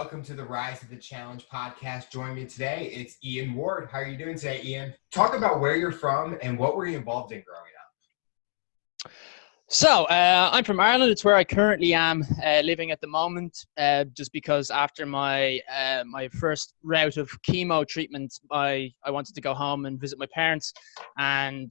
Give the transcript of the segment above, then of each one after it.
Welcome to the Rise of the Challenge podcast. Join me today. It's Iain Ward. How are you doing today, Iain? Talk about where you're from and what were you involved in growing up? So, I'm from Ireland. It's where I currently am living at the moment, just because after my first round of chemo treatment, I wanted to go home and visit my parents. And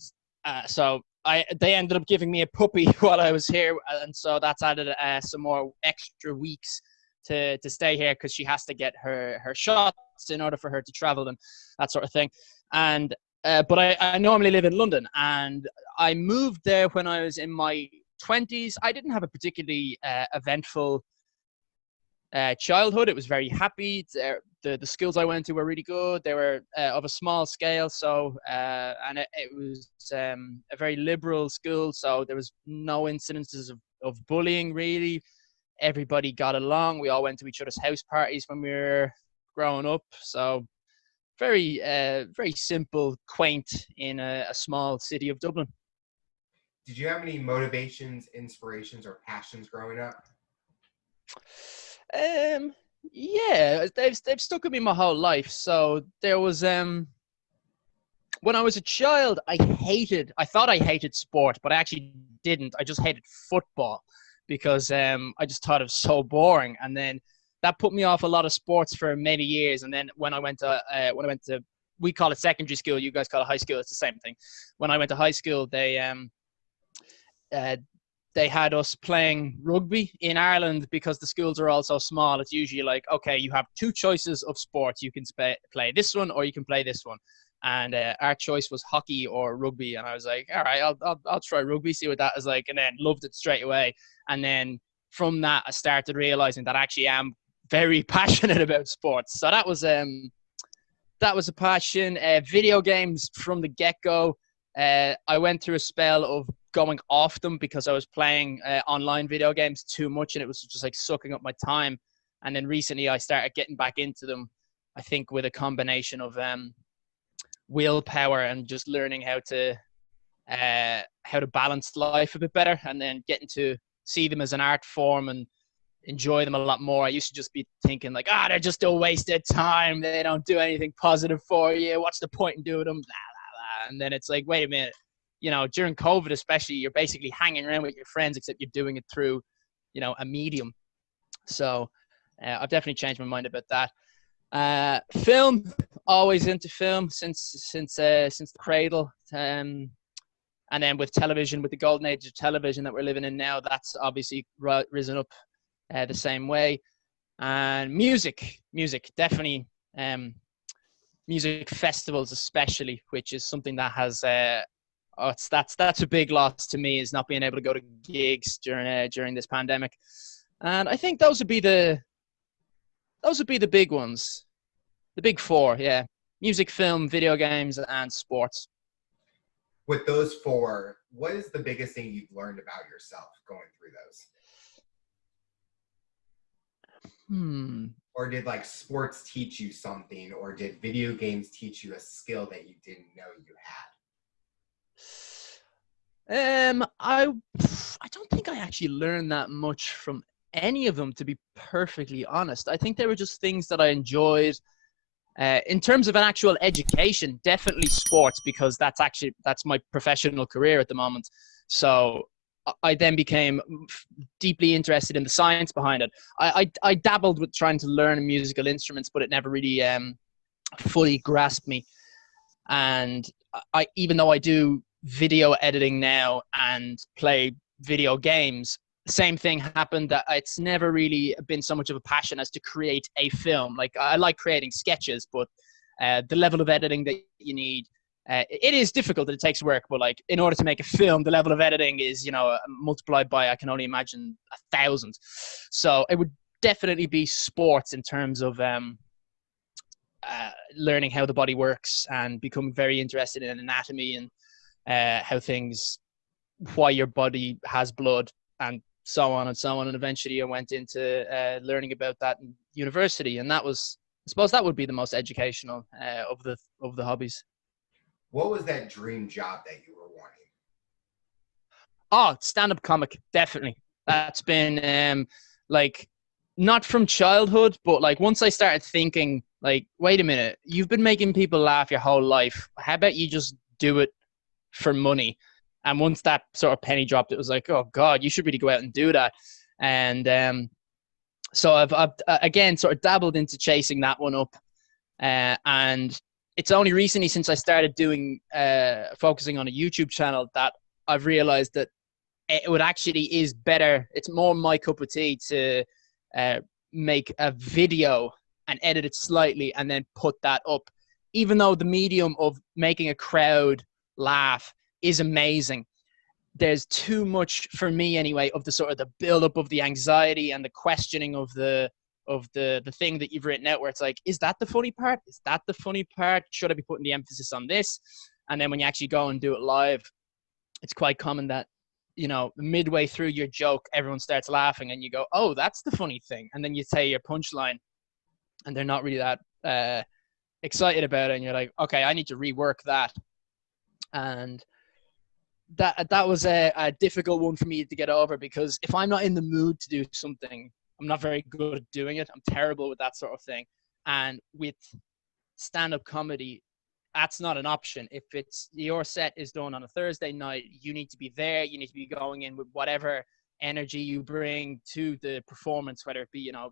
they ended up giving me a puppy while I was here. And so that's added some more extra weeks to stay here because she has to get her shots in order for her to travel and that sort of thing. And but I normally live in London, and I moved there when I was in my 20s. I didn't have a particularly eventful childhood. It was very happy. The schools I went to were really good. They were of a small scale, so and it was a very liberal school, so there was no incidences of bullying really. Everybody got along. We all went to each other's house parties when we were growing up. So very simple, quaint in a small city of Dublin. Did you have any motivations, inspirations, or passions growing up? Yeah, they've stuck with me my whole life. So there was when I was a child, I thought I hated sport, but I actually didn't. I just hated football because I just thought it was so boring. And then that put me off a lot of sports for many years. And then when I went to we call it secondary school, you guys call it high school, it's the same thing. When I went to high school, they had us playing rugby in Ireland because the schools are all so small. It's usually like, okay, you have two choices of sports. You can play this one or you can play this one. And our choice was hockey or rugby. And I was like, all right, I'll try rugby, see what that is like. And then loved it straight away. And then from that, I started realizing that I actually am very passionate about sports. So that was a passion. Video games from the get-go. I went through a spell of going off them because I was playing online video games too much, and it was just like sucking up my time. And then recently I started getting back into them, I think with a combination of willpower and just learning how to balance life a bit better, and then getting to see them as an art form and enjoy them a lot more. I used to just be thinking like, they're just a wasted time. They don't do anything positive for you. What's the point in doing them? Blah, blah, blah. And then it's like, wait a minute, during COVID especially, you're basically hanging around with your friends, except you're doing it through, a medium. So I've definitely changed my mind about that. Film, always into film since the cradle. And then with television, with the golden age of television that we're living in now, that's obviously risen up the same way. And music, definitely. Music festivals especially, which is something that has that's a big loss to me, is not being able to go to gigs during this pandemic. And I think those would be the big ones, the big four. Yeah, music, film, video games, and sports. With those four, what is the biggest thing you've learned about yourself going through those? Or did like sports teach you something, or did video games teach you a skill that you didn't know you had? I don't think I actually learned that much from any of them, to be perfectly honest. I think they were just things that I enjoyed. In terms of an actual education, definitely sports, because that's my professional career at the moment. So I then became deeply interested in the science behind it. I dabbled with trying to learn musical instruments, but it never really fully grasped me. And even though I do video editing now and play video games, same thing happened, that it's never really been so much of a passion as to create a film. Like, I like creating sketches, but the level of editing that you need, it is difficult and it takes work, but like in order to make a film, the level of editing is, multiplied by, I can only imagine, 1,000. So it would definitely be sports in terms of learning how the body works and becoming very interested in anatomy and why your body has blood and so on and so on. And eventually I went into learning about that in university, and I suppose that would be the most educational of the hobbies. What was that dream job that you were wanting? Oh, stand-up comic, definitely. That's been not from childhood, but like once I started thinking, like, wait a minute, you've been making people laugh your whole life. How about you just do it for money? And once that sort of penny dropped, it was like, oh God, you should really go out and do that. And so I've again sort of dabbled into chasing that one up. And it's only recently, since I started doing focusing on a YouTube channel, that I've realized that it would actually is better. It's more my cup of tea to make a video and edit it slightly and then put that up. Even though the medium of making a crowd laugh is amazing, there's too much, for me anyway, of the sort of the build-up of the anxiety and the questioning of the thing that you've written out, where it's like, is that the funny part? Is that the funny part? Should I be putting the emphasis on this? And then when you actually go and do it live, it's quite common that, you know, midway through your joke, everyone starts laughing and you go, oh, that's the funny thing. And then you say your punchline and they're not really that excited about it. And you're like, okay, I need to rework that. And that was a difficult one for me to get over, because if I'm not in the mood to do something, I'm not very good at doing it. I'm terrible with that sort of thing. And with stand-up comedy, that's not an option. If it's your set is done on a Thursday night, you need to be there. You need to be going in with whatever energy you bring to the performance, whether it be, you know,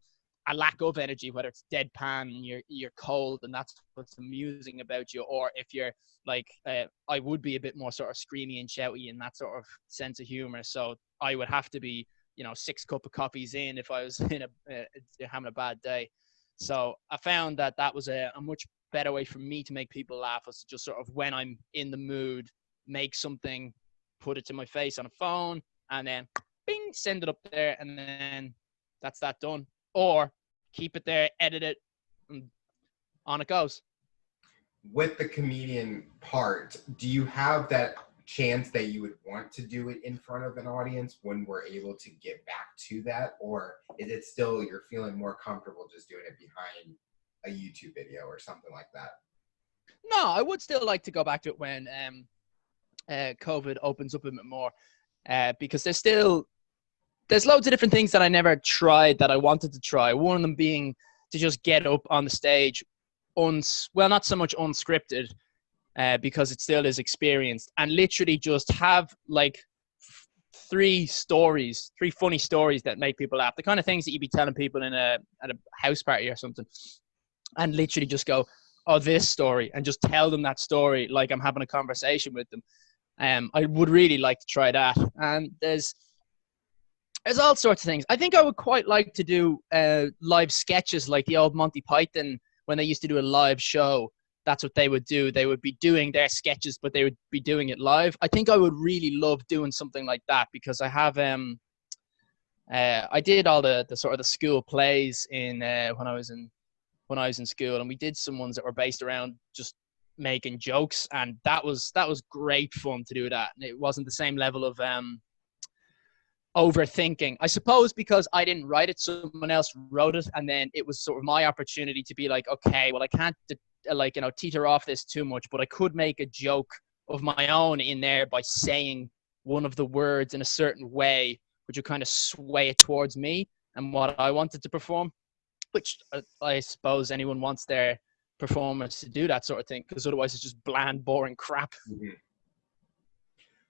a lack of energy, whether it's deadpan and you're cold and that's what's amusing about you, or if you're like, I would be a bit more sort of screamy and shouty and that sort of sense of humor. So I would have to be, you know, 6 cups of coffees in if I was in having a bad day. So I found that was a much better way for me to make people laugh, was to just sort of, when I'm in the mood, make something, put it to my face on a phone, and then bing, send it up there, and then that's that done. Or keep it there, edit it, and on it goes. With the comedian part, do you have that chance that you would want to do it in front of an audience when we're able to get back to that? Or is it still, you're feeling more comfortable just doing it behind a YouTube video or something like that? No, I would still like to go back to it when COVID opens up a bit more, because there's loads of different things that I never tried that I wanted to try. One of them being to just get up on the stage, well, not so much unscripted, because it still is experienced, and literally just have like 3 funny stories that make people laugh. The kind of things that you'd be telling people at a house party or something, and literally just go, oh, this story, and just tell them that story like I'm having a conversation with them. I would really like to try that. And there's all sorts of things. I think I would quite like to do live sketches like the old Monty Python, when they used to do a live show. That's what they would do. They would be doing their sketches, but they would be doing it live. I think I would really love doing something like that, because I have I did all the sort of the school plays in when I was in school, and we did some ones that were based around just making jokes, and that was great fun to do that. And it wasn't the same level of overthinking, I suppose, because I didn't write it, someone else wrote it, and then it was sort of my opportunity to be like, okay, well, I can't like, you know, teeter off this too much, but I could make a joke of my own in there by saying one of the words in a certain way, which would kind of sway it towards me and what I wanted to perform, which I suppose anyone wants their performance to do that sort of thing, because otherwise it's just bland, boring crap. Mm-hmm.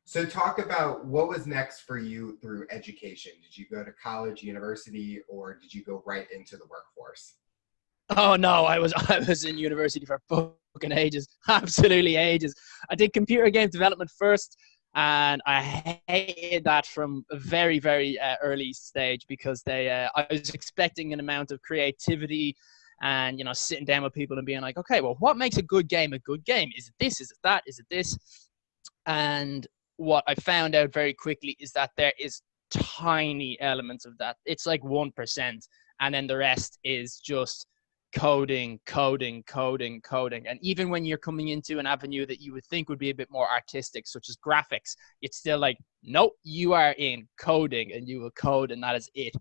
So talk about what was next for you through education. Did you go to college, university, or did you go right into the workforce? Oh no, I was in university for fucking ages, absolutely ages. I did computer game development first, and I hated that from a very, very early stage, because I was expecting an amount of creativity and, you know, sitting down with people and being like, okay, well, what makes a good game a good game? Is it this? Is it that? Is it this? And what I found out very quickly is that there is tiny elements of that. It's like 1%. And then the rest is just coding. And even when you're coming into an avenue that you would think would be a bit more artistic, such as graphics, it's still like, nope, you are in coding and you will code, and that is it.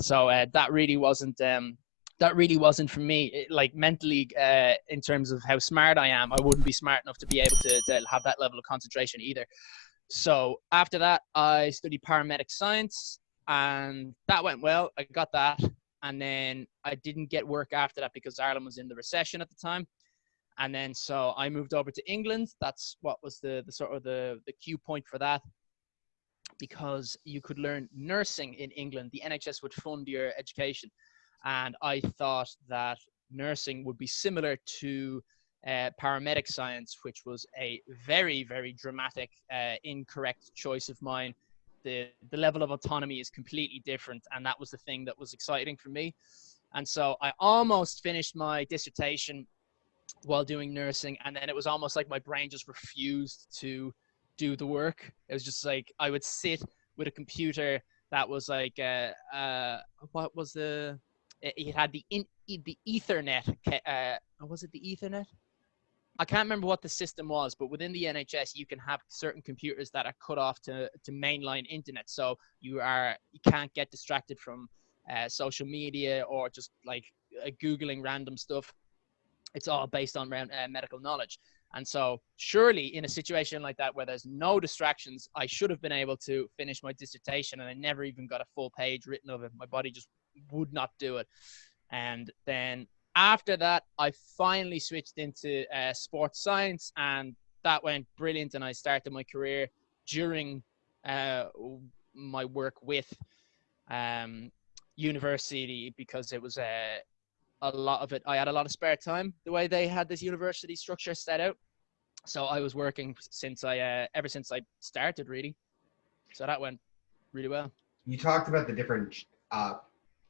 So that really wasn't for me. Like mentally, in terms of how smart I am, I wouldn't be smart enough to be able to have that level of concentration either. So after that, I studied paramedic science, and that went well. I got that. And then I didn't get work after that because Ireland was in the recession at the time. And then so I moved over to England. That's what was the sort of the cue point for that, because you could learn nursing in England. The NHS would fund your education. And I thought that nursing would be similar to paramedic science, which was a very, very dramatic, incorrect choice of mine. The level of autonomy is completely different. And that was the thing that was exciting for me. And so I almost finished my dissertation while doing nursing. And then it was almost like my brain just refused to do the work. It was just like I would sit with a computer that was like what was the it had the Ethernet, was it the Ethernet? I can't remember what the system was, but within the NHS you can have certain computers that are cut off to mainline internet, so you can't get distracted from social media or just like googling random stuff. It's all based on medical knowledge. And so surely in a situation like that where there's no distractions, I should have been able to finish my dissertation, and I never even got a full page written of it. My body just would not do it. And then after that, I finally switched into sports science, and that went brilliant. And I started my career during my work with university, because it was a lot of it. I had a lot of spare time the way they had this university structure set out. So I was working ever since I started, really. So that went really well. You talked about the different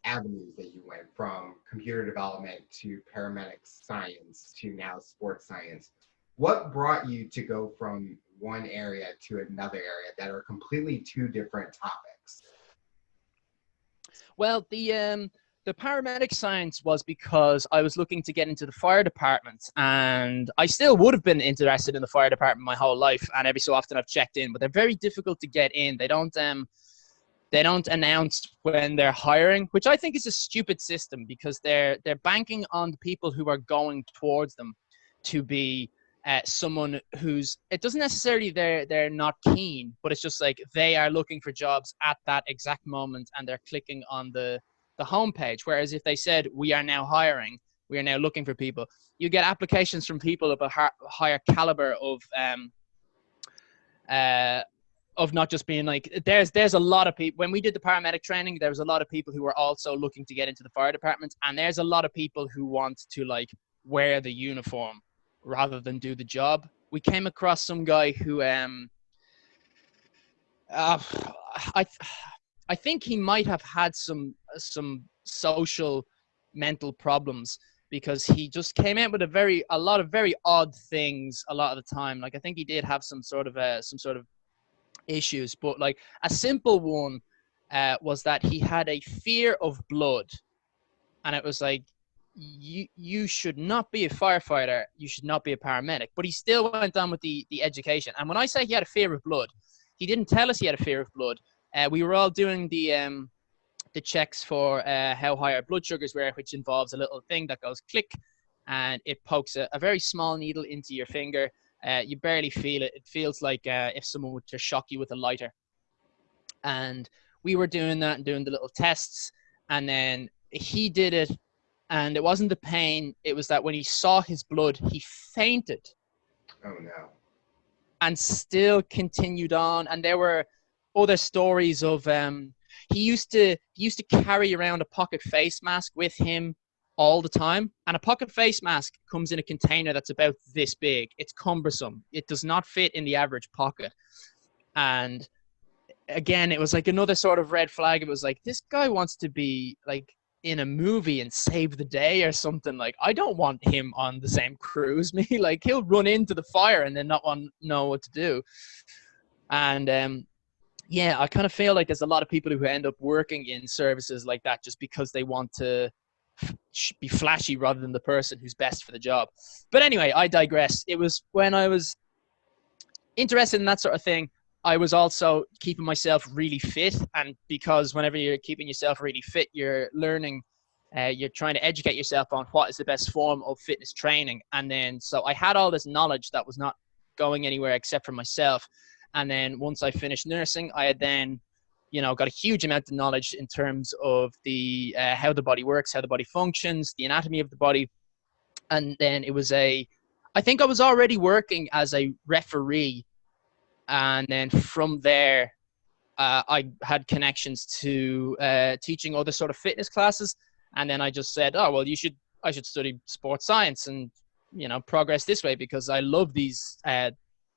avenues that you went from computer development to paramedic science to now sports science. What brought you to go from one area to another area that are completely two different topics? Well, the paramedic science was because I was looking to get into the fire department, and I still would have been interested in the fire department my whole life. And every so often I've checked in, but they're very difficult to get in. They don't announce when they're hiring, which I think is a stupid system, because they're banking on the people who are going towards them to be someone who's, it doesn't necessarily they're not keen, but it's just like they are looking for jobs at that exact moment and they're clicking on the homepage. Whereas if they said, we are now hiring, we are now looking for people, you get applications from people of a higher caliber of not just being like, there's a lot of people. When we did the paramedic training, there was a lot of people who were also looking to get into the fire department, and there's a lot of people who want to like wear the uniform rather than do the job. We came across some guy who I think he might have had some social mental problems, because he just came out with a lot of very odd things a lot of the time. Like I think he did have some sort of issues, but like a simple one was that he had a fear of blood, and it was like, you should not be a firefighter, you should not be a paramedic. But he still went on with the education. And when I say he had a fear of blood, he didn't tell us he had a fear of blood. We were all doing the checks for how high our blood sugars were, which involves a little thing that goes click, and it pokes a very small needle into your finger. You barely feel it. It feels like if someone were to shock you with a lighter. And we were doing that and doing the little tests, and then he did it, and it wasn't the pain. It was that when he saw his blood, he fainted. Oh no. And still continued on. And there were other stories of he used to carry around a pocket face mask with him all the time. And a pocket face mask comes in a container that's about this big. It's cumbersome. It does not fit in the average pocket. And again, it was like another sort of red flag. It was like, this guy wants to be like in a movie and save the day or something. Like, I don't want him on the same crew as me. Like, he'll run into the fire and then not know what to do. And yeah, I kind of feel like there's a lot of people who end up working in services like that just because they want to be flashy rather than the person who's best for the job. But anyway, I digress. It was when I was interested in that sort of thing, I was also keeping myself really fit. And because whenever you're keeping yourself really fit, you're learning, you're trying to educate yourself on what is the best form of fitness training. And then, so I had all this knowledge that was not going anywhere except for myself. And then once I finished nursing, I had then got a huge amount of knowledge in terms of the how the body works, how the body functions, the anatomy of the body. And then I think I was already working as a referee. And then from there, I had connections to teaching other sort of fitness classes. And then I just said, oh, well, I should study sports science and, progress this way, because I love this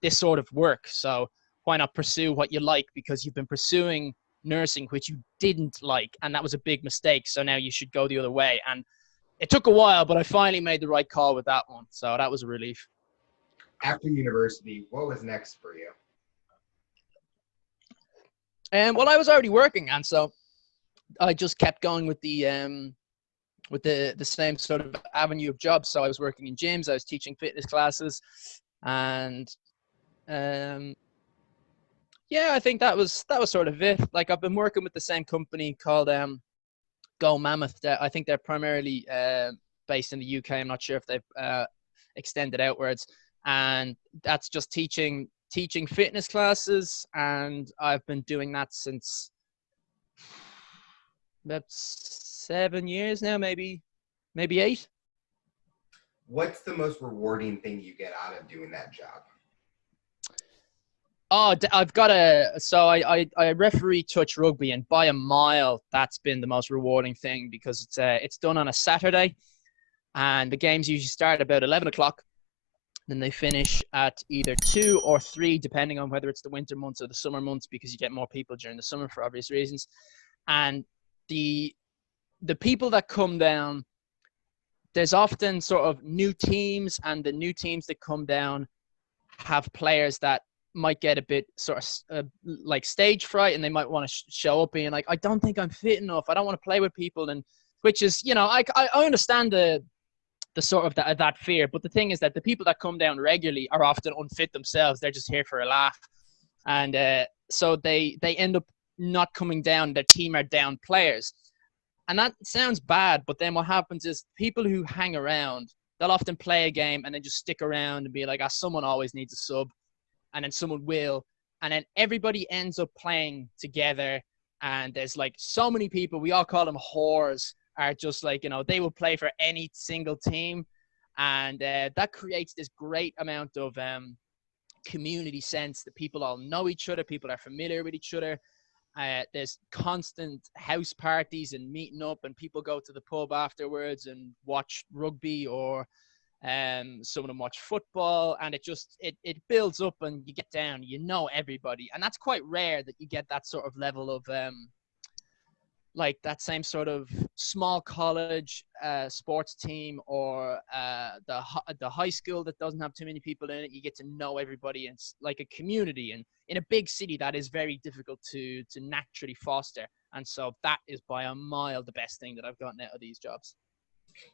sort of work. So why not pursue what you like? Because you've been pursuing nursing, which you didn't like, and that was a big mistake. So now you should go the other way. And it took a while, but I finally made the right call with that one. So that was a relief. After university, what was next for you? Well, I was already working, and so I just kept going with the same sort of avenue of jobs. So I was working in gyms, I was teaching fitness classes, and yeah, I think that was sort of it. Like, I've been working with the same company called Go Mammoth. I think they're primarily based in the UK. I'm not sure if they've extended outwards, and that's just teaching fitness classes, and I've been doing that since about 7 years now, maybe 8. What's the most rewarding thing you get out of doing that job? Oh, I've got I referee touch rugby, and by a mile, that's been the most rewarding thing, because it's done on a Saturday, and the games usually start about 11 o'clock. Then they finish at either 2 or 3, depending on whether it's the winter months or the summer months, because you get more people during the summer for obvious reasons. And the people that come down, there's often sort of new teams, and the new teams that come down have players that might get a bit sort of like stage fright, and they might want to show up being like, I don't think I'm fit enough, I don't want to play with people, and which is, I understand the sort of that fear. But the thing is that the people that come down regularly are often unfit themselves. They're just here for a laugh. And so they end up not coming down. Their team are down players. And that sounds bad, but then what happens is people who hang around, they'll often play a game and then just stick around and be like, someone always needs a sub. And then someone will. And then everybody ends up playing together. And there's like so many people, we all call them whores, are just like, they will play for any single team. And that creates this great amount of community sense, that people all know each other, people are familiar with each other. There's constant house parties and meeting up, and people go to the pub afterwards and watch rugby, or some of them watch football, and it builds up, and you get down, everybody. And that's quite rare that you get that sort of level of like that same sort of small college sports team, or the high school that doesn't have too many people in it. You get to know everybody, and it's like a community. And in a big city, that is very difficult to naturally foster. And so that is by a mile the best thing that I've gotten out of these jobs.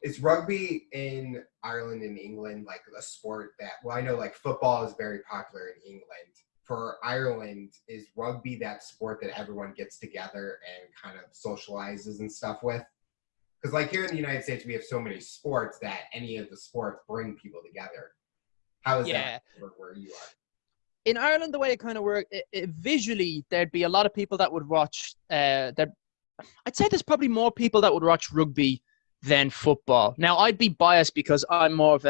Is rugby in Ireland and England like a sport that, well, I know like football is very popular in England. For Ireland, is rugby that sport that everyone gets together and kind of socializes and stuff with? Because like here in the United States, we have so many sports that any of the sports bring people together. How is that where you are? In Ireland, the way it kind of works, visually, there'd be a lot of people that would watch. I'd say there's probably more people that would watch rugby than football. Now, I'd be biased because I'm more of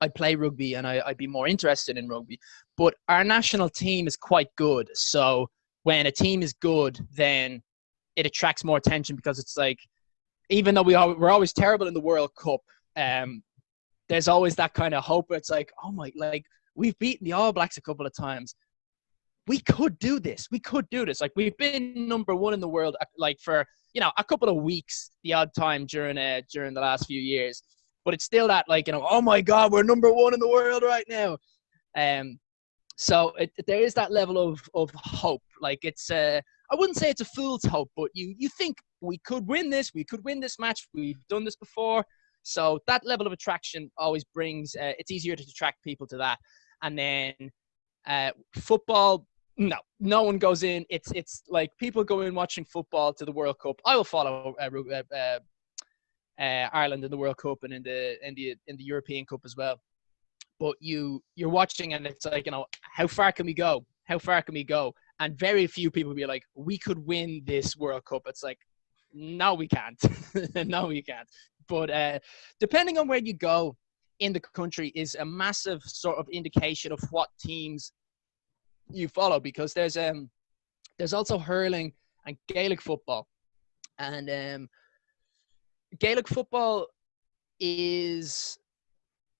I play rugby, and I'd be more interested in rugby. But our national team is quite good. So when a team is good, then it attracts more attention, because it's like, even though we're always terrible in the World Cup, there's always that kind of hope. It's like, oh my, like, we've beaten the All Blacks a couple of times. We could do this. We could do this. Like, we've been number one in the world, like, for, a couple of weeks, the odd time during the last few years. But it's still that, like, oh my God, we're number one in the world right now. So there is that level of hope. Like, it's I wouldn't say it's a fool's hope, but you think we could win this match. We've done this before. So that level of attraction always brings, it's easier to attract people to that. And then football, no one goes in. It's like people go in watching football to the World Cup. I will follow Ireland in the World Cup and in the European Cup as well. But you're watching, and it's like, how far can we go? How far can we go? And very few people will be like, we could win this World Cup. It's like, no, we can't. No, we can't. But depending on where you go in the country is a massive sort of indication of what teams you follow, because there's also hurling and Gaelic football. And Gaelic football is,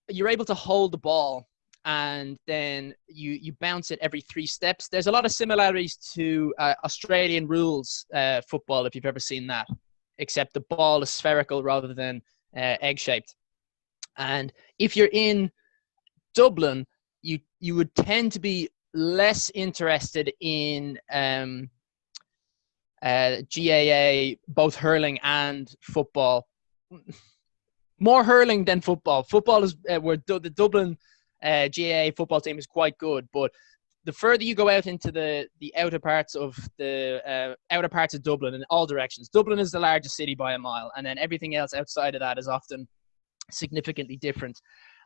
you're able to hold the ball and then you bounce it every 3 steps. There's a lot of similarities to Australian rules football, if you've ever seen that, except the ball is spherical rather than egg-shaped. And if you're in Dublin, you would tend to be less interested in GAA, both hurling and football. More hurling than football. Football is where the Dublin GAA football team is quite good, but the further you go out into the outer parts of Dublin in all directions, Dublin is the largest city by a mile, and then everything else outside of that is often significantly different.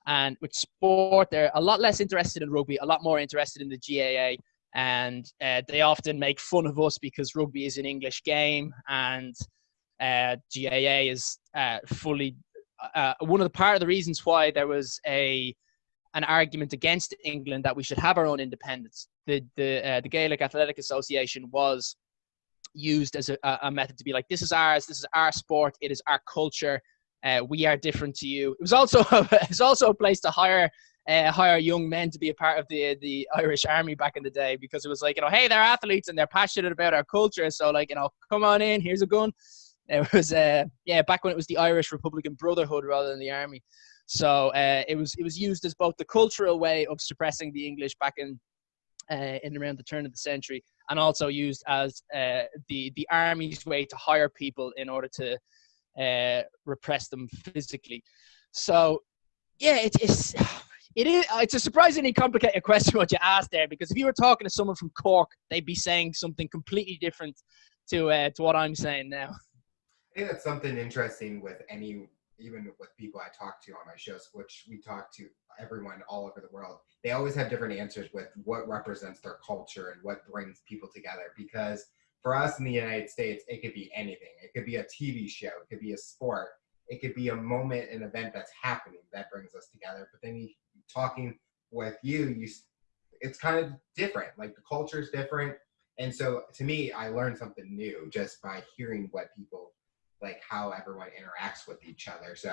And with sport, they're a lot less interested in rugby, a lot more interested in the GAA. And they often make fun of us because rugby is an English game, and GAA is fully one of the part of the reasons why there was an argument against England that we should have our own independence. The Gaelic Athletic Association was used as a method to be like, this is ours, this is our sport, it is our culture. We are different to you. It was also a place to hire young men to be a part of the Irish Army back in the day, because it was like, hey, they're athletes and they're passionate about our culture, so like, come on in, here's a gun. It was back when it was the Irish Republican Brotherhood rather than the army. So it was used as both the cultural way of suppressing the English back in around the turn of the century, and also used as the army's way to hire people in order to repress them physically. So yeah, it's a surprisingly complicated question what you asked there, because if you were talking to someone from Cork, they'd be saying something completely different to what I'm saying now. I think that's something interesting with even with people I talk to on my shows, which we talk to everyone all over the world. They always have different answers with what represents their culture and what brings people together. Because for us in the United States, it could be anything. It could be a TV show. It could be a sport. It could be a moment, an event that's happening that brings us together. But then talking with you, it's kind of different. Like the culture is different. And so to me, I learned something new just by hearing what people, like how everyone interacts with each other. So,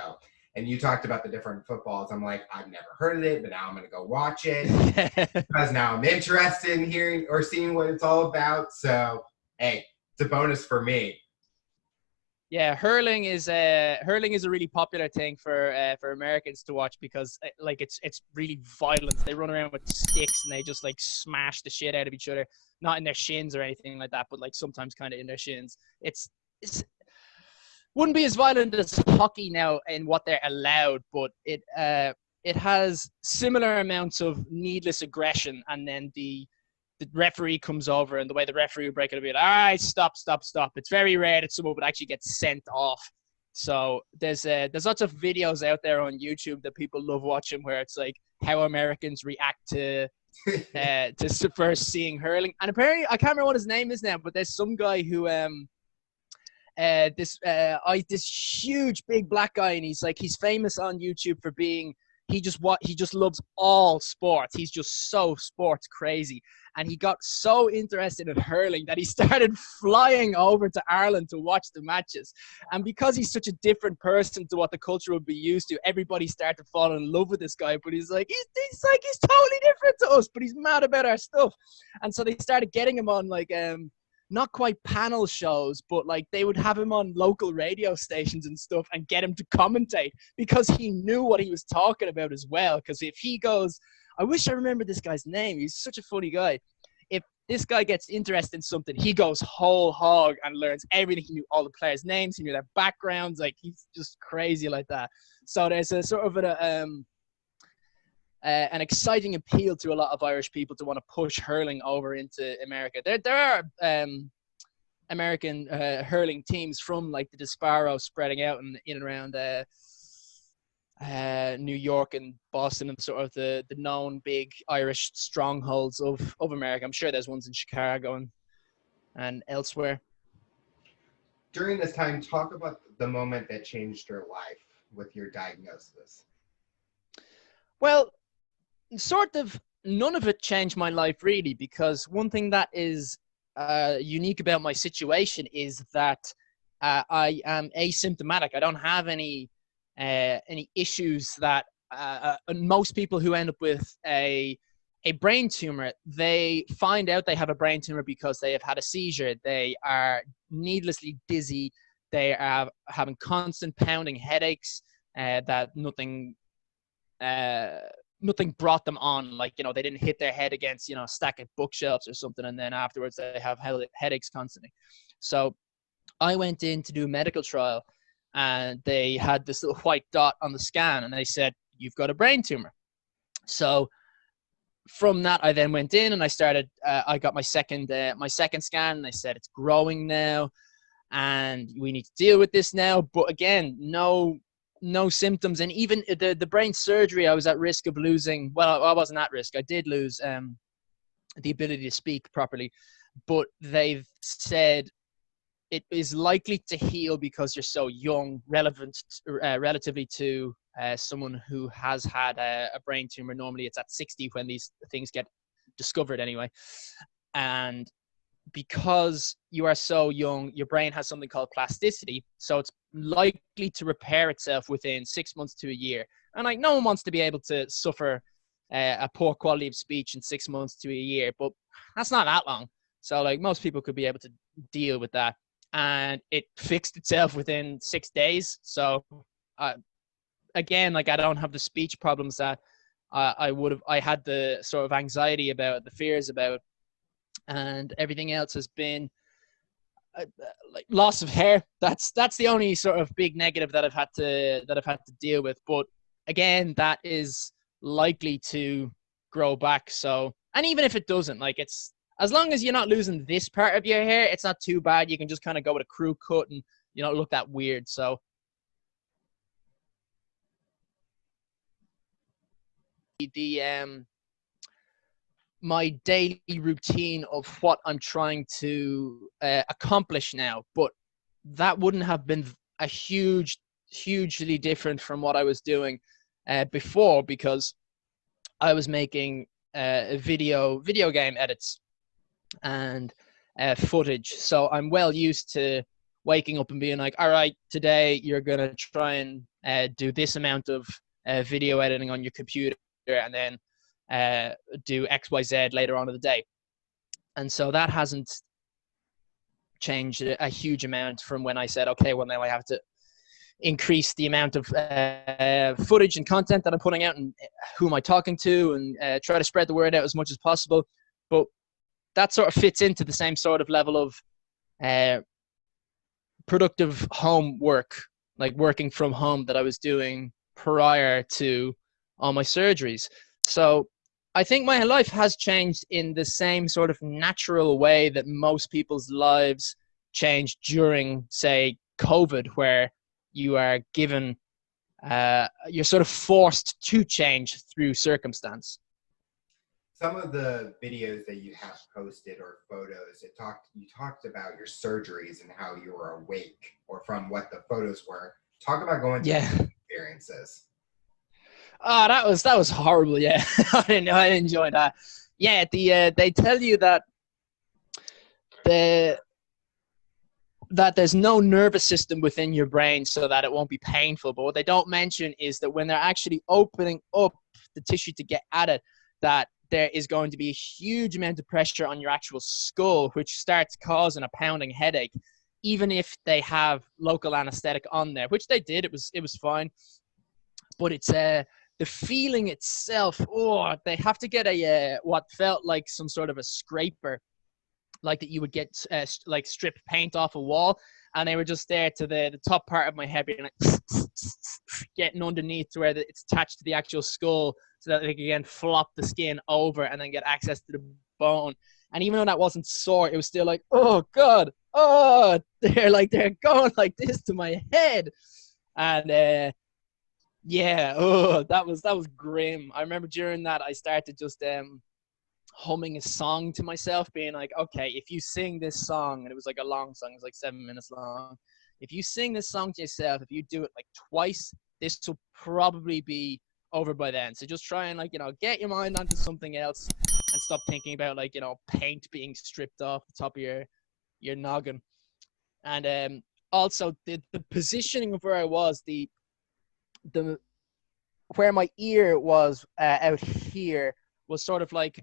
and you talked about the different footballs. I'm like, I've never heard of it, but now I'm going to go watch it because now I'm interested in hearing or seeing what it's all about. So, hey, it's a bonus for me. Yeah, hurling is a really popular thing for Americans to watch, because like it's really violent. They run around with sticks and they just like smash the shit out of each other, not in their shins or anything like that, but like sometimes kind of in their shins. It's wouldn't be as violent as hockey now in what they're allowed, but it has similar amounts of needless aggression, and then the referee comes over, and the way the referee would break it will be like, all right, stop. It's very rare that someone would actually get sent off. So there's lots of videos out there on YouTube that people love watching, where it's like how Americans react to first seeing hurling. And apparently, I can't remember what his name is now, but there's some guy who this huge big black guy, and he's famous on YouTube for being, he just loves all sports. He's just so sports crazy. And he got so interested in hurling that he started flying over to Ireland to watch the matches. And because he's such a different person to what the culture would be used to, everybody started to fall in love with this guy. But he's totally different to us, but he's mad about our stuff. And so they started getting him on like not quite panel shows, but like they would have him on local radio stations and stuff and get him to commentate, because he knew what he was talking about as well. Because if he goes, I wish I remember this guy's name, he's such a funny guy. If this guy gets interested in something, he goes whole hog and learns everything. He knew all the players' names, he knew their backgrounds, like he's just crazy like that. So there's a sort of an exciting appeal to a lot of Irish people to want to push hurling over into America. There are American hurling teams from like the Disparrow spreading out in and around New York and Boston and sort of the known big Irish strongholds of America. I'm sure there's ones in Chicago and elsewhere. During this time, talk about the moment that changed your life with your diagnosis. Well, sort of none of it changed my life really, because one thing that is unique about my situation is that I am asymptomatic. I don't have any issues that most people who end up with a brain tumor, they find out they have a brain tumor because they have had a seizure. They are needlessly dizzy. They are having constant pounding headaches that nothing brought them on. Like, they didn't hit their head against, a stack of bookshelves or something, and then afterwards they have headaches constantly. So I went in to do a medical trial, and they had this little white dot on the scan, and they said, you've got a brain tumor. So from that, I then went in and I started, I got my second scan, and they said, it's growing now and we need to deal with this now. But again, no symptoms. And even the brain surgery, I was at risk of losing, well, I wasn't at risk. I did lose the ability to speak properly, but they've said it is likely to heal because you're so young, relatively to someone who has had a brain tumor. Normally it's at 60 when these things get discovered anyway. And because you are so young, your brain has something called plasticity. So it's likely to repair itself within 6 months to a year. And like, no one wants to be able to suffer a poor quality of speech in 6 months to a year, but that's not that long. So like, most people could be able to deal with that. And it fixed itself within 6 days. So again, like, I don't have the speech problems that I had the sort of anxiety about, the fears about, and everything else has been like loss of hair. That's the only sort of big negative that I've had to deal with. But again, that is likely to grow back. So, and even if it doesn't, like, it's, as long as you're not losing this part of your hair, it's not too bad. You can just kind of go with a crew cut and you don't look that weird. So my daily routine of what I'm trying to accomplish now, but that wouldn't have been a hugely different from what I was doing before, because I was making video game edits and footage. So I'm well used to waking up and being like, all right, today you're going to try and do this amount of video editing on your computer, and then do XYZ later on in the day. And so that hasn't changed a huge amount from when I said, okay, well, now I have to increase the amount of footage and content that I'm putting out, and who am I talking to, and try to spread the word out as much as possible. But that sort of fits into the same sort of level of productive home work, like working from home, that I was doing prior to all my surgeries. So I think my life has changed in the same sort of natural way that most people's lives change during, say, COVID, where you are given, you're sort of forced to change through circumstance. Some of the videos that you have posted or photos, you talked about your surgeries and how you were awake, or from what the photos were. Talk about going through experiences. Oh, that was horrible. Yeah, I didn't enjoy that. Yeah, they tell you that there's no nervous system within your brain, so that it won't be painful. But what they don't mention is that when they're actually opening up the tissue to get at it, that there is going to be a huge amount of pressure on your actual skull, which starts causing a pounding headache, even if they have local anesthetic on there, which they did. It was fine. But it's the feeling itself. Oh, they have to get what felt like some sort of a scraper, like that you would get like strip paint off a wall, and they were just there to the top part of my head, being like getting underneath to where it's attached to the actual skull, so that they can again flop the skin over and then get access to the bone. And even though that wasn't sore, it was still like, oh god, oh, they're going like this to my head. And Yeah, oh, that was grim. I remember during that I started just humming a song to myself, being like, okay, if you sing this song, and it was like a long song, it was like 7 minutes long. If you sing this song to yourself, if you do it like twice, this will probably be over by then. So just try and, like, get your mind onto something else and stop thinking about, like, paint being stripped off the top of your noggin. And also the positioning of where I was, the where my ear was out here was sort of like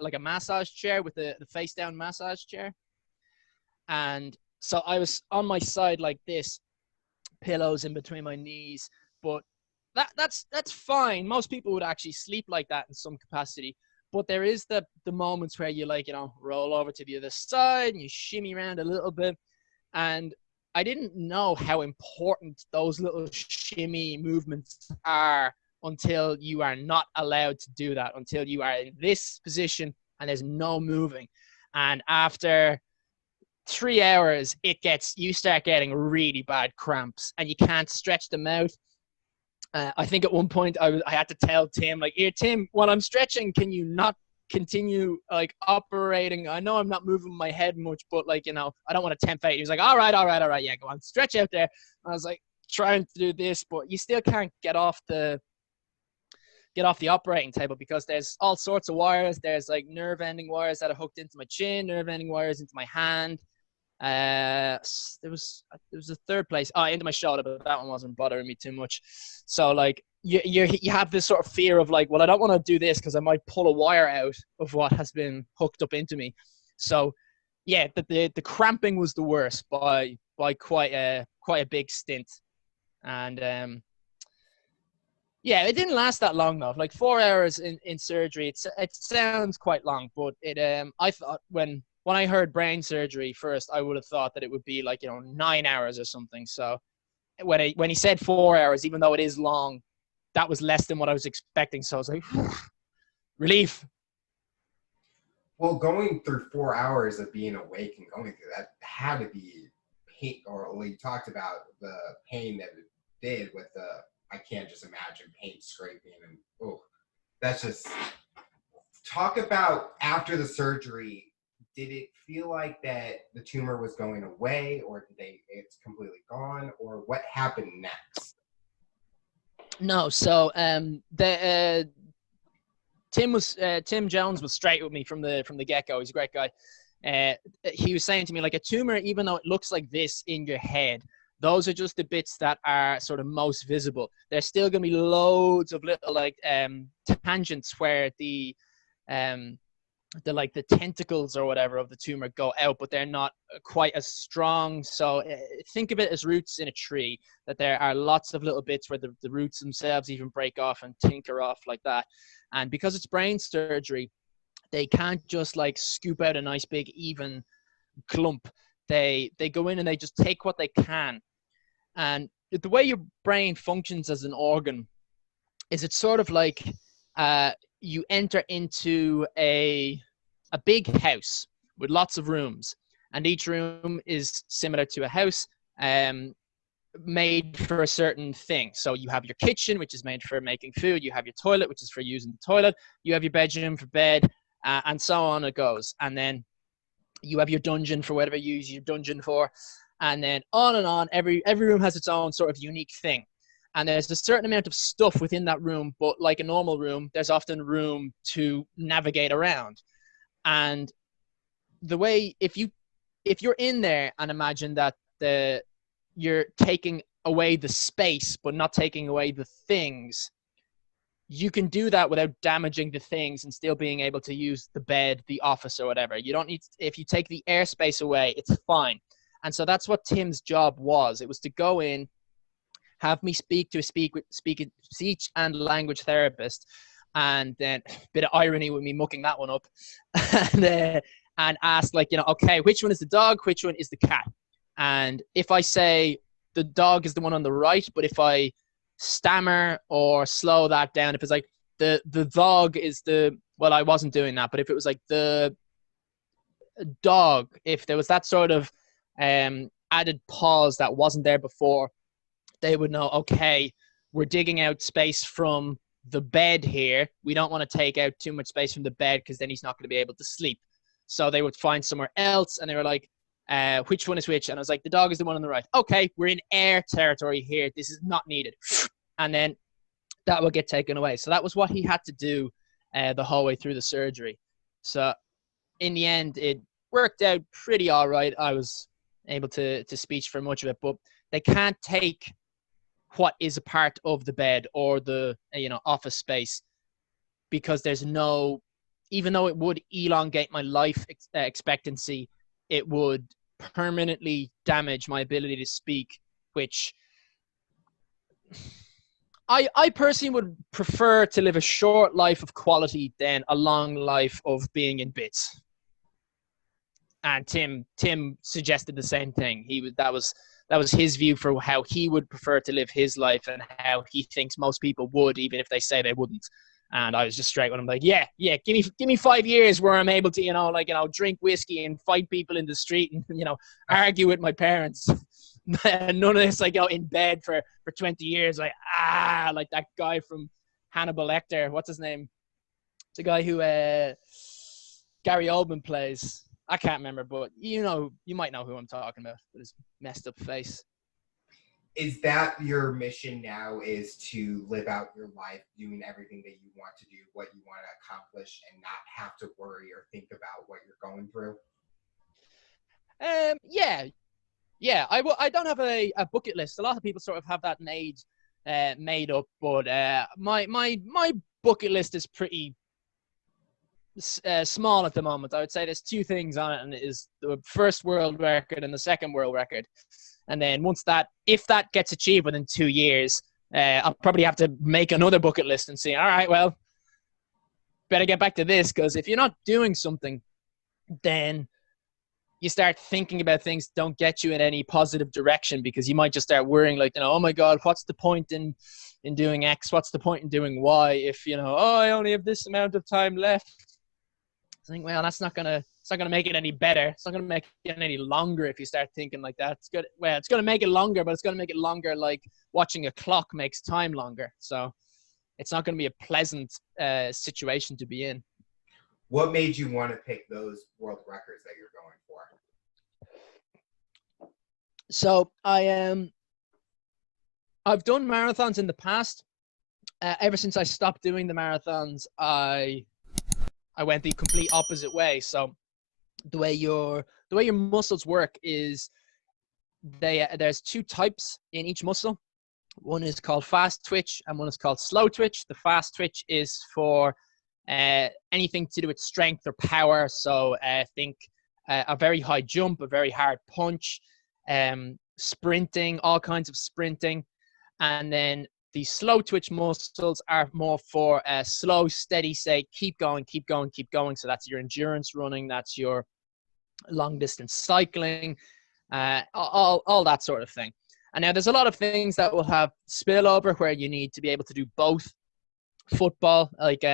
like a massage chair with the face down massage chair. And so I was on my side like this, pillows in between my knees. But that's fine. Most people would actually sleep like that in some capacity. But there is the moments where you, like, roll over to the other side and you shimmy around a little bit. And I didn't know how important those little shimmy movements are until you are not allowed to do that, until you are in this position and there's no moving. And after 3 hours, you start getting really bad cramps and you can't stretch them out. I think at one point I had to tell Tim, like, here, Tim, when I'm stretching, can you not continue, like, operating? I know I'm not moving my head much, but, like, I don't want to tempt fate. He was like, all right, yeah, go on, stretch out there. I was like, trying to do this, but you still can't get off the operating table because there's all sorts of wires. There's, like, nerve ending wires that are hooked into my chin, nerve ending wires into my hand. There was a third place, into my shoulder, but that one wasn't bothering me too much. So, like, you have this sort of fear of, like, well, I don't want to do this because I might pull a wire out of what has been hooked up into me. So yeah, the cramping was the worst by quite a big stint. And yeah, it didn't last that long though. Like 4 hours in surgery, it sounds quite long, but I thought when I heard brain surgery first, I would have thought that it would be like 9 hours or something. So when he said 4 hours, even though it is long, that was less than what I was expecting. So I was like, relief. Well, going through 4 hours of being awake and going through that had to be pain, or we talked about the pain that it did with the, I can't just imagine paint scraping and, oh, that's just, talk about after the surgery, did it feel like that the tumor was going away, or it's completely gone, or what happened next? No, so the Tim Jones was straight with me from the get-go. He's a great guy. He was saying to me, like, a tumor, even though it looks like this in your head, those are just the bits that are sort of most visible. There's still going to be loads of little, like, tangents where the tentacles or whatever of the tumor go out, but they're not quite as strong. So think of it as roots in a tree, that there are lots of little bits where the roots themselves even break off and tinker off like that. And because it's brain surgery, they can't just, like, scoop out a nice big even clump. They go in and they just take what they can. And the way your brain functions as an organ is it's sort of like you enter into a big house with lots of rooms, and each room is similar to a house made for a certain thing. So you have your kitchen, which is made for making food. You have your toilet, which is for using the toilet. You have your bedroom for bed, and so on it goes. And then you have your dungeon for whatever you use your dungeon for. And then on and on. Every room has its own sort of unique thing. And there's a certain amount of stuff within that room, but like a normal room, there's often room to navigate around. And the way, if you're in there and imagine that you're taking away the space, but not taking away the things, you can do that without damaging the things and still being able to use the bed, the office, or whatever. You don't need if you take the airspace away, it's fine. And so that's what Tim's job was. It was to go in, have me speak to a speech and language therapist, and then a bit of irony with me mucking that one up, and ask, like, okay, which one is the dog, which one is the cat? And if I say the dog is the one on the right, but if I stammer or slow that down, if it's like the dog is well, I wasn't doing that, but if it was like the dog, if there was that sort of added pause that wasn't there before, they would know, okay, we're digging out space from the bed here. We don't want to take out too much space from the bed because then he's not going to be able to sleep. So they would find somewhere else, and they were like, which one is which? And I was like, the dog is the one on the right. Okay, we're in air territory here. This is not needed. And then that will get taken away. So that was what he had to do the whole way through the surgery. So in the end, it worked out pretty all right. I was able to speech for much of it, but they can't take what is a part of the bed or the office space, because there's no, even though it would elongate my life expectancy, it would permanently damage my ability to speak, which I personally would prefer to live a short life of quality than a long life of being in bits. And Tim suggested the same thing. That was his view for how he would prefer to live his life and how he thinks most people would, even if they say they wouldn't. And I was just straight with him, like, yeah, give me 5 years where I'm able to, drink whiskey and fight people in the street and, argue with my parents. None of this, in bed for 20 years, like that guy from Hannibal Lecter. What's his name? The guy who Gary Oldman plays. I can't remember, but you might know who I'm talking about with his messed up face. Is that your mission now, is to live out your life doing everything that you want to do, what you want to accomplish, and not have to worry or think about what you're going through? Yeah. I don't have a bucket list. A lot of people sort of have that made up, but my bucket list is pretty small at the moment. I would say there's 2 things on it, and it is the first world record and the second world record. And then if that gets achieved within 2 years, I'll probably have to make another bucket list and say, all right, well, better get back to this, because if you're not doing something, then you start thinking about things that don't get you in any positive direction, because you might just start worrying, like, oh my God, what's the point in doing X? What's the point in doing Y? If, I only have this amount of time left. I think, well, it's not gonna make it any better. It's not gonna make it any longer if you start thinking like that. It's gonna make it longer, but it's gonna make it longer like watching a clock makes time longer. So it's not gonna be a pleasant situation to be in. What made you want to pick those world records that you're going for? So I've done marathons in the past. Ever since I stopped doing the marathons, I went the complete opposite way. So the way your muscles work is there's 2 types in each muscle. One is called fast twitch and one is called slow twitch. The fast twitch is for anything to do with strength or power. So think a very high jump, a very hard punch, sprinting, all kinds of sprinting. And then the slow twitch muscles are more for slow, steady, say, keep going. So that's your endurance running, that's your long distance cycling, all that sort of thing. And now there's a lot of things that will have spillover where you need to be able to do both. Football, like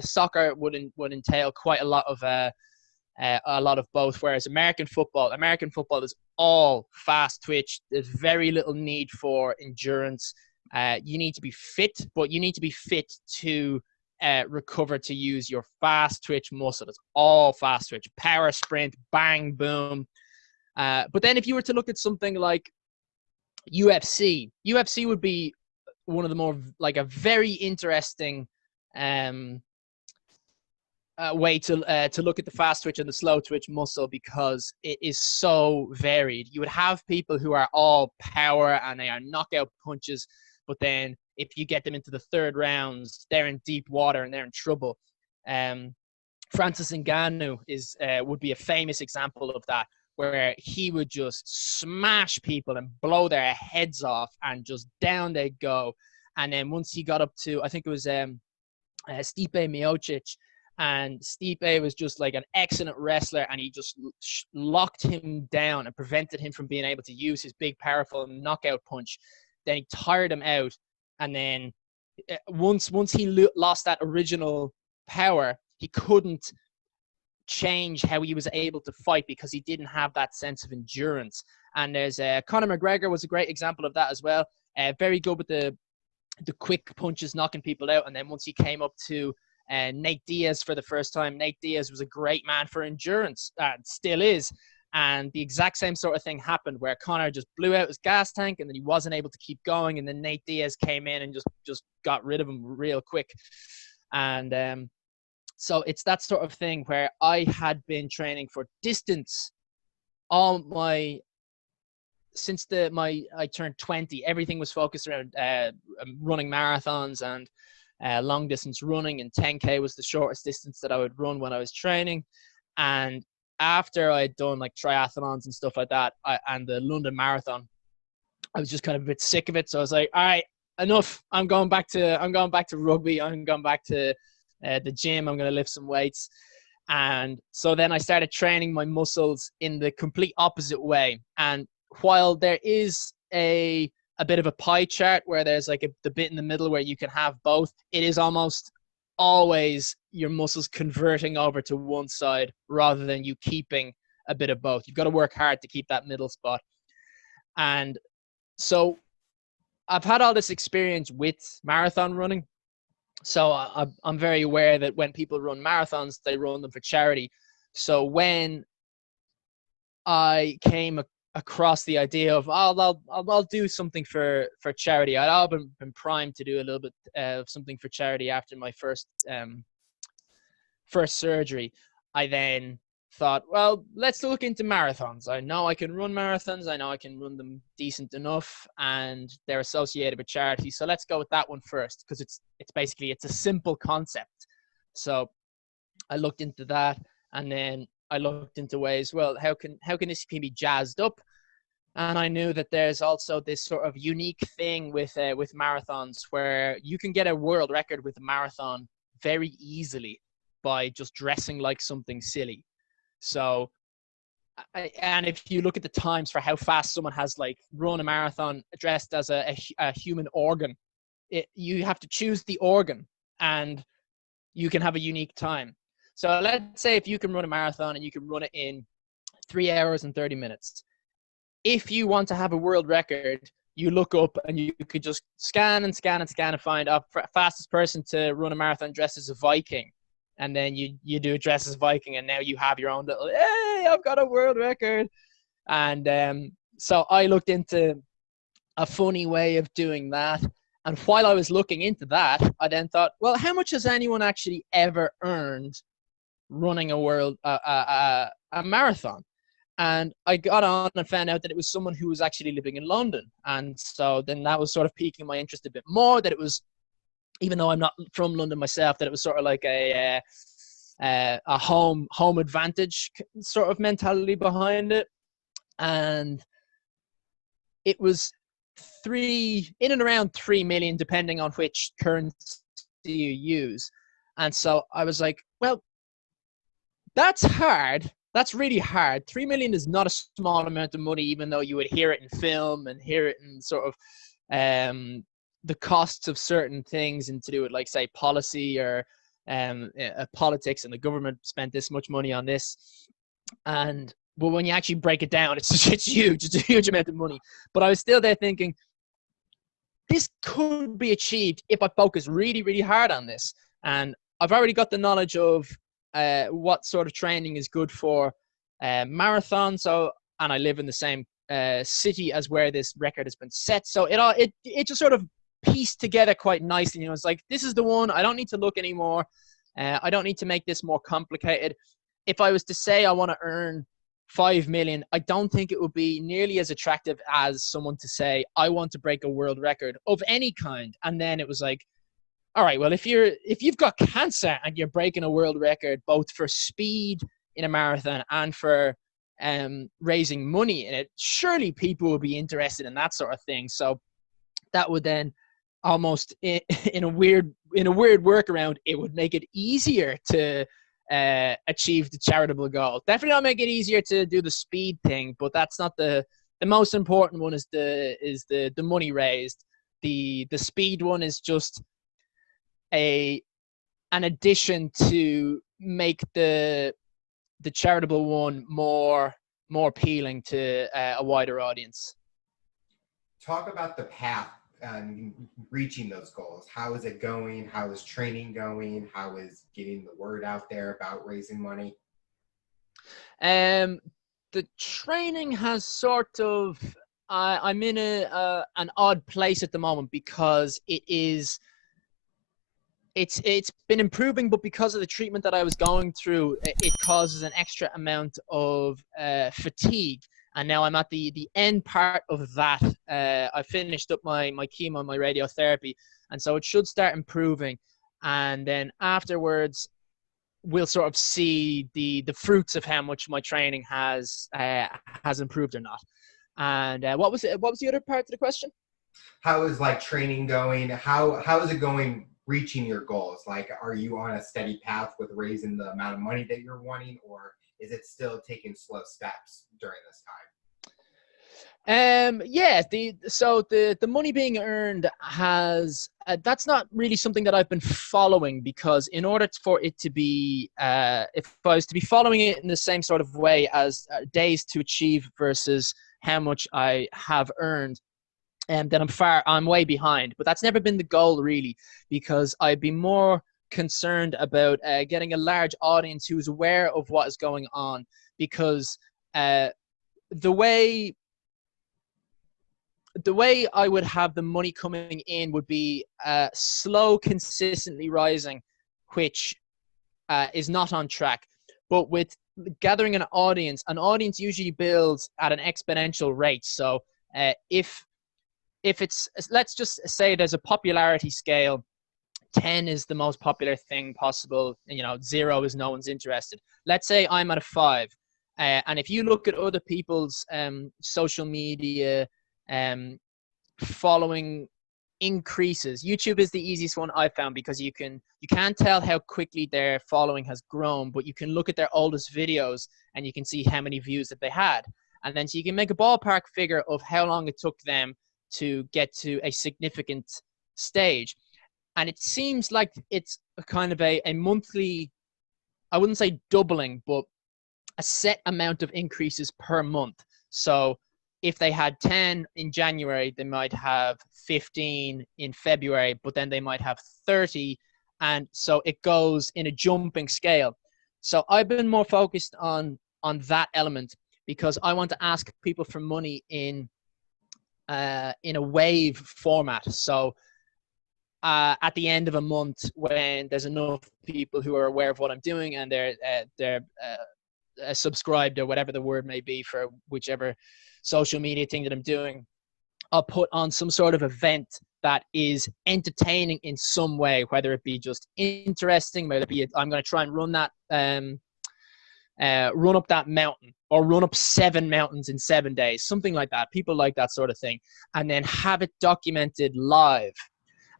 soccer, would entail quite a lot of both. Whereas American football is all fast twitch. There's very little need for endurance. You need to be fit, but you need to be fit to recover to use your fast twitch muscle. It's all fast twitch, power sprint, bang, boom. But then if you were to look at something like UFC would be one of the more, like, a very interesting way to look at the fast twitch and the slow twitch muscle, because it is so varied. You would have people who are all power and they are knockout punches, but then if you get them into the 3rd rounds, they're in deep water and they're in trouble. Francis Ngannou would be a famous example of that, where he would just smash people and blow their heads off, and just down they go. And then once he got up to, I think it was Stipe Miocic, and Stipe was just like an excellent wrestler, and he just locked him down and prevented him from being able to use his big, powerful knockout punch. Then he tired him out, and then once he lost that original power, he couldn't change how he was able to fight because he didn't have that sense of endurance. And there's Conor McGregor was a great example of that as well. Very good with the the quick punches knocking people out. And then once he came up to Nate Diaz for the first time, Nate Diaz was a great man for endurance, still is. And the exact same sort of thing happened where Conor just blew out his gas tank and then he wasn't able to keep going. And then Nate Diaz came in and just got rid of him real quick. And so it's that sort of thing where I had been training for distance since I turned 20. Everything was focused around running marathons and long distance running, and 10K was the shortest distance that I would run when I was training. And after I had done like triathlons and stuff like that, and the London Marathon, I was just kind of a bit sick of it. So I was like, all right, enough. I'm going back to rugby. I'm going back to the gym. I'm going to lift some weights. And so then I started training my muscles in the complete opposite way. And while there is a bit of a pie chart where there's like the bit in the middle where you can have both, it is almost always your muscles converting over to one side rather than you keeping a bit of both. You've got to work hard to keep that middle spot. And so I've had all this experience with marathon running. So I'm very aware that when people run marathons, they run them for charity. So when I came across the idea of, I'll do something for charity. I'd been primed to do a little bit of something for charity after my first surgery. I then thought, well, let's look into marathons. I know I can run marathons. I know I can run them decent enough, and they're associated with charity. So let's go with that one first, because it's a simple concept. So I looked into that, and then I looked into ways, well, how can this be jazzed up? And I knew that there's also this sort of unique thing with marathons where you can get a world record with a marathon very easily by just dressing like something silly. So, and if you look at the times for how fast someone has like run a marathon dressed as a human organ, you have to choose the organ and you can have a unique time. So let's say if you can run a marathon and you can run it in 3 hours and 30 minutes. If you want to have a world record, you look up and you could just scan and find a fastest person to run a marathon dressed as a Viking. And then you do a dress as a Viking, and now you have your own little, hey, I've got a world record. And so I looked into a funny way of doing that. And while I was looking into that, I then thought, well, how much has anyone actually ever earned running a marathon? And I got on and found out that it was someone who was actually living in London. And so then that was sort of piquing my interest a bit more, that it was, even though I'm not from London myself, that it was sort of like a home advantage sort of mentality behind it. And it was in and around 3 million, depending on which currency you use. And so I was like, well, that's hard. That's really hard. 3 million is not a small amount of money, even though you would hear it in film and hear it in sort of the costs of certain things, and to do with, like, say, policy or politics, and the government spent this much money on this. And but when you actually break it down, it's huge. It's a huge amount of money. But I was still there thinking, this could be achieved if I focus really, really hard on this. And I've already got the knowledge of what sort of training is good for marathon. So, and I live in the same city as where this record has been set. So it just sort of pieced together quite nicely. You know, it's like, this is the one. I don't need to look anymore. I don't need to make this more complicated. If I was to say I want to earn 5 million, I don't think it would be nearly as attractive as someone to say, I want to break a world record of any kind. And then it was like, all right, well, if you've got cancer and you're breaking a world record, both for speed in a marathon and for raising money in it, surely people would be interested in that sort of thing. So that would then almost in a weird workaround, it would make it easier to achieve the charitable goal. Definitely not make it easier to do the speed thing, but that's not the most important one. Is the money raised. The speed one is just an addition to make the charitable one more appealing to a wider audience. Talk about the path reaching those goals? How is it going? How is training going? How is getting the word out there about raising money? The training has sort of, I'm in an odd place at the moment because it's been improving, but because of the treatment that I was going through, it causes an extra amount of fatigue. And now I'm at the end part of that. I finished up my chemo, my radiotherapy, and so it should start improving. And then afterwards, we'll sort of see the fruits of how much my training has improved or not. And what was the other part of the question? How is like training going? How is it going reaching your goals? Like, are you on a steady path with raising the amount of money that you're wanting, or is it still taking slow steps during this time? Yeah, the money being earned has that's not really something that I've been following, because in order for it to be if I was to be following it in the same sort of way as days to achieve versus how much I have earned, then I'm way behind. But that's never been the goal, really, because I'd be more concerned about getting a large audience who is aware of what is going on, because the way I would have the money coming in would be slow, consistently rising, which is not on track. But with gathering an audience usually builds at an exponential rate. So if it's, let's just say there's a popularity scale, 10 is the most popular thing possible, 0 is no one's interested. Let's say I'm at a 5. And if you look at other people's social media following increases, YouTube is the easiest one I found, because you can't tell how quickly their following has grown, but you can look at their oldest videos and you can see how many views that they had. And then so you can make a ballpark figure of how long it took them to get to a significant stage. And it seems like it's a kind of a monthly, I wouldn't say doubling, but a set amount of increases per month. So if they had 10 in January, they might have 15 in February, but then they might have 30. And so it goes in a jumping scale. So I've been more focused on that element, because I want to ask people for money in a wave format. So at the end of a month, when there's enough people who are aware of what I'm doing and they're subscribed, or whatever the word may be for whichever social media thing that I'm doing, I'll put on some sort of event that is entertaining in some way, whether it be just interesting, whether it be I'm going to try and run that run up that mountain, or run up 7 mountains in 7 days, something like that. People like that sort of thing. And then have it documented live,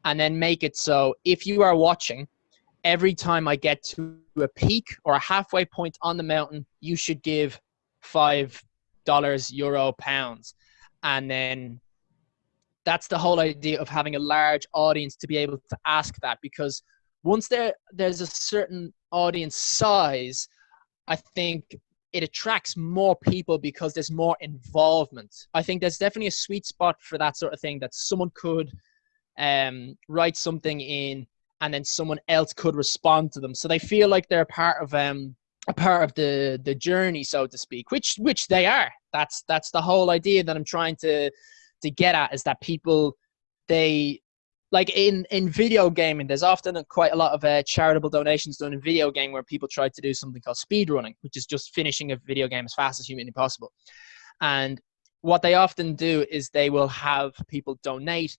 and then make it so if you are watching, every time I get to a peak or a halfway point on the mountain, you should give $5, euro, pounds. And then that's the whole idea of having a large audience, to be able to ask that, because once there's a certain audience size, I think it attracts more people because there's more involvement. I think there's definitely a sweet spot for that sort of thing, that someone could write something in and then someone else could respond to them, so they feel like they're a part of the journey, so to speak, which they are. That's the whole idea that I'm trying to get at, is that people, they, like in video gaming, there's often quite a lot of charitable donations done in video game, where people try to do something called speed running, which is just finishing a video game as fast as humanly possible. And what they often do is they will have people donate,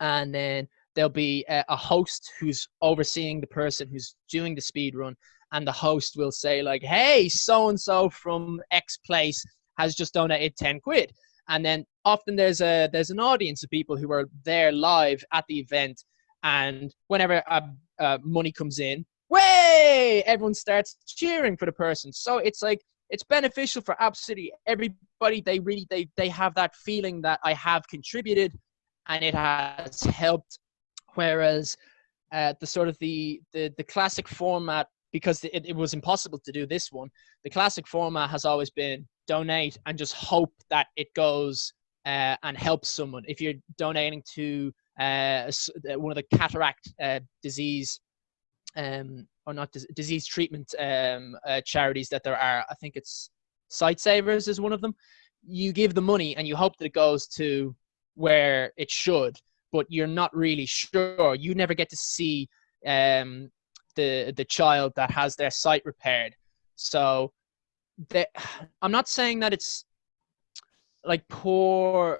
and then there'll be a host who's overseeing the person who's doing the speed run, and the host will say like, hey, so and so from X place has just donated 10 quid. And then often there's an audience of people who are there live at the event, and whenever money comes in, way, everyone starts cheering for the person. So it's like, it's beneficial for absolutely everybody. They have that feeling that I have contributed, and it has helped. Whereas the sort of the classic format, because it was impossible to do this one, the classic format has always been donate and just hope that it goes and help someone. If you're donating to one of the cataract disease or not disease treatment charities that there are, I think it's Sight Savers is one of them. You give the money and you hope that it goes to where it should, but you're not really sure. You never get to see the child that has their sight repaired. So I'm not saying that it's like poor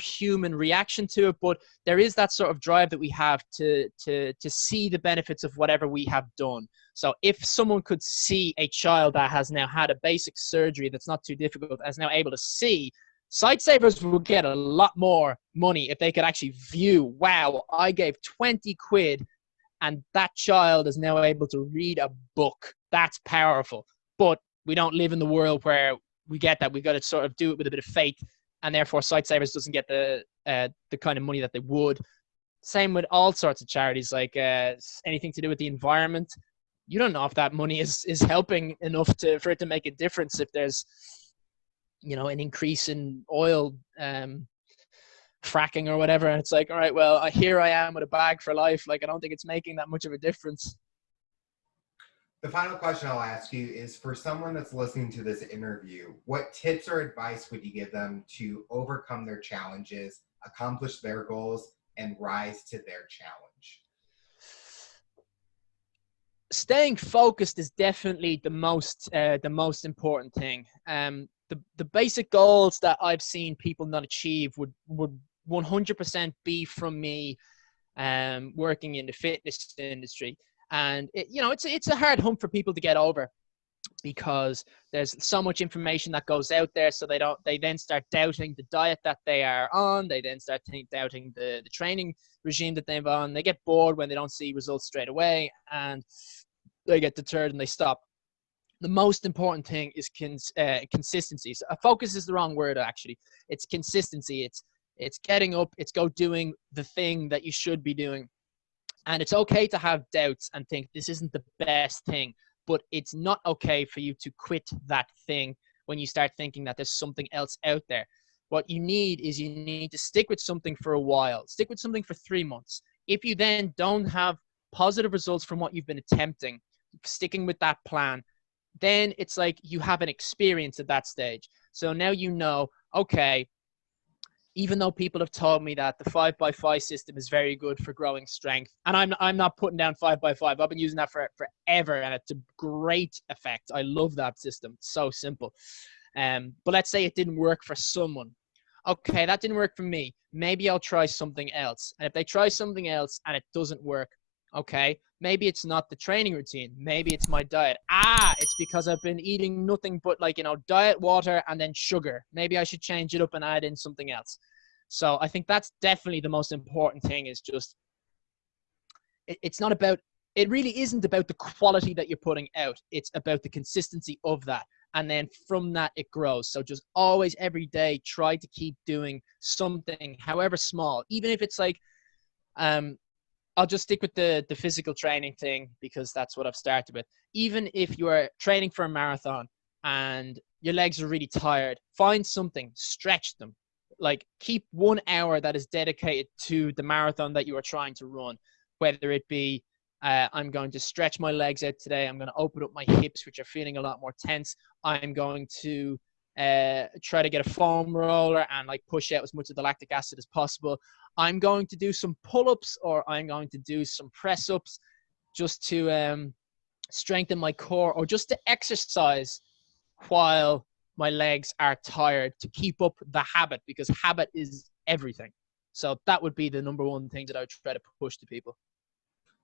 human reaction to it, but there is that sort of drive that we have to see the benefits of whatever we have done. So if someone could see a child that has now had a basic surgery that's not too difficult, is now able to see, Sight Savers will get a lot more money if they could actually view, wow, I gave 20 quid and that child is now able to read a book. That's powerful. But we don't live in the world where we get that. We've got to sort of do it with a bit of faith, and therefore Sight Savers doesn't get the kind of money that they would. Same with all sorts of charities, like anything to do with the environment. You don't know if that money is helping enough for it to make a difference. If there's, an increase in oil fracking or whatever, and it's like, all right, well, here I am with a bag for life. Like, I don't think it's making that much of a difference. The final question I'll ask you is, for someone that's listening to this interview, what tips or advice would you give them to overcome their challenges, accomplish their goals, and rise to their challenge? Staying focused is definitely the most important thing. The basic goals that I've seen people not achieve would 100% be from me working in the fitness industry. And it's a hard hump for people to get over, because there's so much information that goes out there. So they then start doubting the diet that they are on. They then start doubting the training regime that they've on. They get bored when they don't see results straight away, and they get deterred and they stop. The most important thing is consistency. So focus is the wrong word, actually. It's consistency. It's getting up. It's go doing the thing that you should be doing. And it's okay to have doubts and think this isn't the best thing, but it's not okay for you to quit that thing when you start thinking that there's something else out there. What you need to stick with something for a while. Stick with something for 3 months. If you then don't have positive results from what you've been attempting, sticking with that plan, then it's like you have an experience at that stage. So now okay, even though people have told me that the 5x5 system is very good for growing strength, and I'm not putting down 5x5. I've been using that for forever, and it's a great effect. I love that system. It's so simple. But let's say it didn't work for someone. Okay, that didn't work for me. Maybe I'll try something else. And if they try something else and it doesn't work, okay, maybe it's not the training routine. Maybe it's my diet. It's because I've been eating nothing but diet, water, and then sugar. Maybe I should change it up and add in something else. So I think that's definitely the most important thing, is just, it really isn't about the quality that you're putting out. It's about the consistency of that. And then from that, it grows. So just always, every day, try to keep doing something, however small, even if it's like, I'll just stick with the physical training thing, because that's what I've started with. Even if you are training for a marathon and your legs are really tired, find something, stretch them. Like, keep 1 hour that is dedicated to the marathon that you are trying to run, whether it be, I'm going to stretch my legs out today. I'm going to open up my hips, which are feeling a lot more tense. I'm going to try to get a foam roller and push out as much of the lactic acid as possible. I'm going to do some pull-ups, or I'm going to do some press-ups just to strengthen my core, or just to exercise while my legs are tired, to keep up the habit, because habit is everything. So that would be the number one thing that I would try to push to people.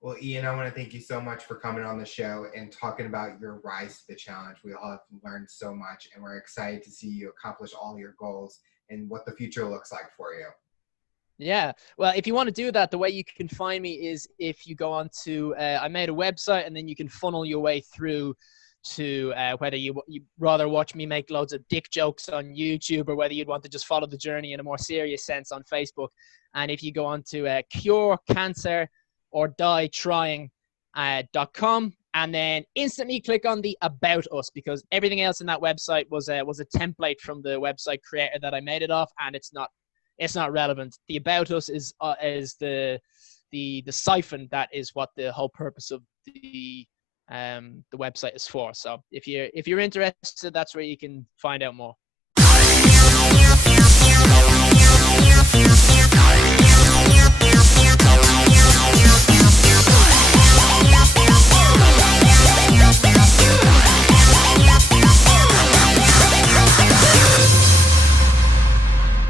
Well, Iain, I want to thank you so much for coming on the show and talking about your rise to the challenge. We all have learned so much, and we're excited to see you accomplish all your goals and what the future looks like for you. Yeah. Well, if you want to do that, the way you can find me is if you go on to, I made a website, and then you can funnel your way through to whether you rather watch me make loads of dick jokes on YouTube, or whether you'd want to just follow the journey in a more serious sense on Facebook. And if you go on to curecancerordieTrying.com, and then instantly click on the About Us, because everything else in that website was a template from the website creator that I made it off, and it's not relevant. The About Us is the siphon that is what the whole purpose of the website is for. So if you're interested, that's where you can find out more.